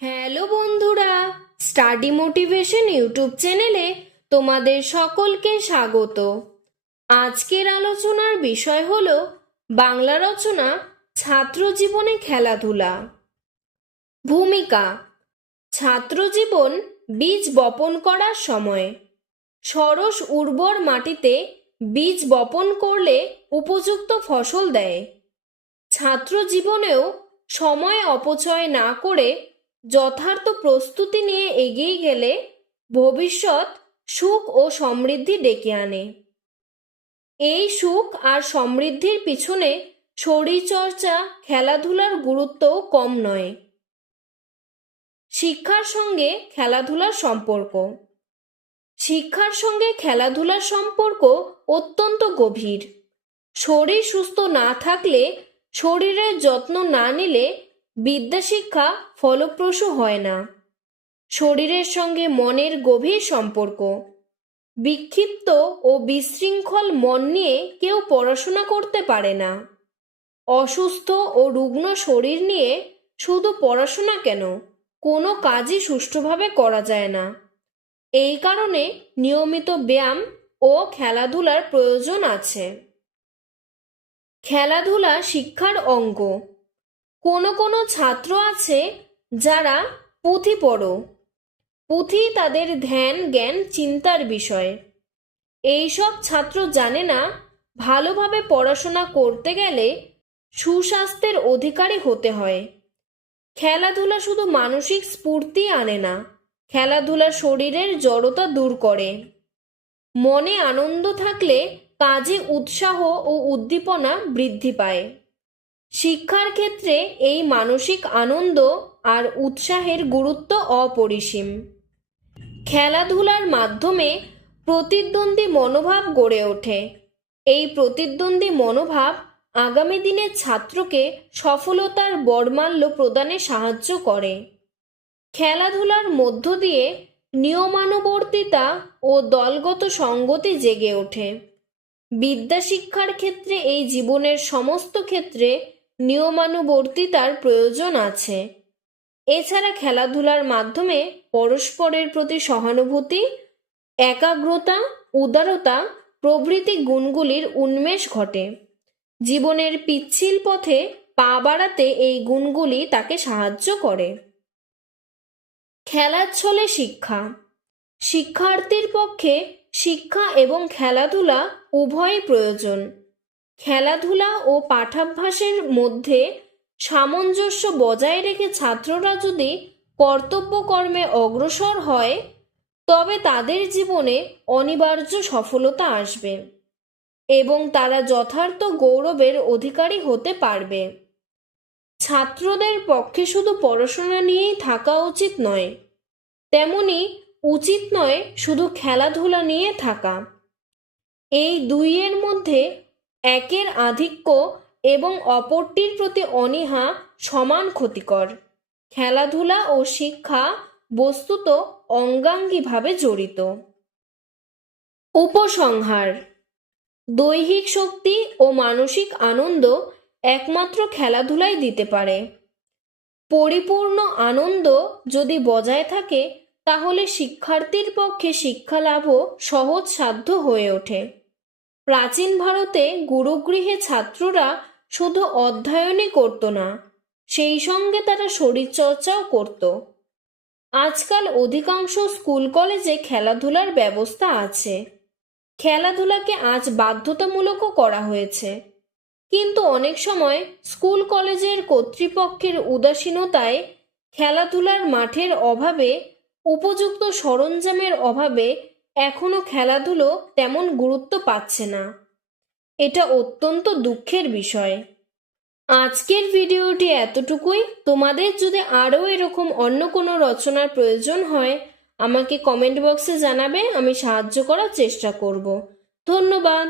Hello বন্ধুরা, study motivation YouTube চ্যানেলে তোমাদের সকলকে স্বাগত। আজকের আলোচনার বিষয় হল বাংলা রচনা, ছাত্র জীবনে খেলাধুলা। ভূমিকা, ছাত্র জীবন বীজ বপন করার সময়। সরস উর্বর মাটিতে বীজ বপন করলে উপযুক্ত ফসল দেয়। ছাত্র জীবনেও সময় অপচয় না করে যথার্থ প্রস্তুতি নিয়ে এগিয়ে গেলে ভবিষ্যৎ সুখ ও সমৃদ্ধি ডেকে আনে। এই সুখ আর সমৃদ্ধির পিছনে শরীরচর্চা, খেলাধুলার গুরুত্বও কম নয়। শিক্ষার সঙ্গে খেলাধুলার সম্পর্ক। শিক্ষার সঙ্গে খেলাধুলার সম্পর্ক অত্যন্ত গভীর। শরীর সুস্থ না থাকলে, শরীরের যত্ন না নিলে বিদ্যাশিক্ষা ফলপ্রসূ হয় না। শরীরের সঙ্গে মনের গভীর সম্পর্ক। বিক্ষিপ্ত ও বিশৃঙ্খল মন নিয়ে কেউ পড়াশোনা করতে পারে না। অসুস্থ ও রুগ্ন শরীর নিয়ে শুধু পড়াশোনা কেন? কোনো কাজই সুষ্ঠুভাবে করা যায় না। এই কারণে নিয়মিত ব্যায়াম ও খেলাধুলার প্রয়োজন আছে। খেলাধুলা শিক্ষার অঙ্গ। কোনো কোনো ছাত্র আছে যারা পুঁথি পড়ো। পুঁথি তাদের ধ্যান, জ্ঞান, চিন্তার বিষয়। এইসব ছাত্র জানে না, ভালোভাবে পড়াশোনা করতে গেলে সুস্বাস্থ্যের অধিকারী হতে হয়। খেলাধুলা শুধু মানসিক স্ফূর্তি আনে না খেলাধুলা শরীরের জড়তা দূর করে। মনে আনন্দ থাকলে কাজে উৎসাহ ও উদ্দীপনা বৃদ্ধি পায়। শিক্ষার ক্ষেত্রে এই মানসিক আনন্দ আর উৎসাহের গুরুত্ব অপরিসীম। খেলাধুলার মাধ্যমে প্রতিদ্বন্দ্বী মনোভাব গড়ে ওঠে। এই প্রতিদ্বন্দ্বী মনোভাব আগামী দিনের ছাত্রকে সফলতার বর্মাল্য প্রদানে সাহায্য করে। খেলাধুলার মধ্য দিয়ে নিয়মানুবর্তিতা ও দলগত সঙ্গতি জেগে ওঠে। বিদ্যা শিক্ষার ক্ষেত্রে এই জীবনের সমস্ত ক্ষেত্রে নিয়মানুবর্তিতার প্রয়োজন আছে। এছাড়া খেলাধুলার মাধ্যমে পরস্পরের প্রতি সহানুভূতি, একাগ্রতা, উদারতা প্রভৃতি গুণগুলির উন্মেষ ঘটে। জীবনের পিচ্ছিল পথে পা বাড়াতে এই গুণগুলি তাকে সাহায্য করে। খেলার ছলে শিক্ষা। শিক্ষার্থীর পক্ষে শিক্ষা এবং খেলাধুলা উভয়ই প্রয়োজন। খেলাধুলা ও পাঠাভ্যাসের মধ্যে সামঞ্জস্য বজায় রেখে ছাত্ররা যদি কর্তব্য কর্মে অগ্রসর হয়, তবে তাদের জীবনে অনিবার্য সফলতা আসবে এবং তারা যথার্থ গৌরবের অধিকারী হতে পারবে। ছাত্রদের পক্ষে শুধু পড়াশোনা নিয়েই থাকা উচিত নয়, তেমনি উচিত নয় শুধু খেলাধুলা নিয়ে থাকা। এই দুইয়ের মধ্যে একের আধিক্য এবং অপরটির প্রতি অনীহা সমান ক্ষতিকর। খেলাধুলা ও শিক্ষা বস্তুত অঙ্গাঙ্গিভাবে জড়িত। উপসংহার। দৈহিক শক্তি ও মানসিক আনন্দ একমাত্র খেলাধুলাই দিতে পারে। পরিপূর্ণ আনন্দ যদি বজায় থাকে, তাহলে শিক্ষার্থীর পক্ষে শিক্ষা লাভও সহজ সাধ্য হয়ে ওঠে। প্রাচীন ভারতে গুরুগৃহে ছাত্ররা শুধু অধ্যয়নই করত না, সেই সঙ্গে তারা শরীরচর্চাও করত। আজকাল অধিকাংশ স্কুল কলেজে খেলাধুলার ব্যবস্থা আছে। খেলাধুলাকে আজ বাধ্যতামূলকও করা হয়েছে। কিন্তু অনেক সময় স্কুল কলেজের কর্তৃপক্ষের উদাসীনতায় খেলাধুলার মাঠের অভাবে, উপযুক্ত সরঞ্জামের অভাবে এখনও খেলাধুলো তেমন গুরুত্ব পাচ্ছে না। এটা অত্যন্ত দুঃখের বিষয়। আজকের ভিডিওটি এতটুকুই। তোমাদের যদি আরও এরকম অন্য কোনো রচনার প্রয়োজন হয়, আমাকে কমেন্ট বক্সে জানাবে, আমি সাহায্য করার চেষ্টা করব। ধন্যবাদ।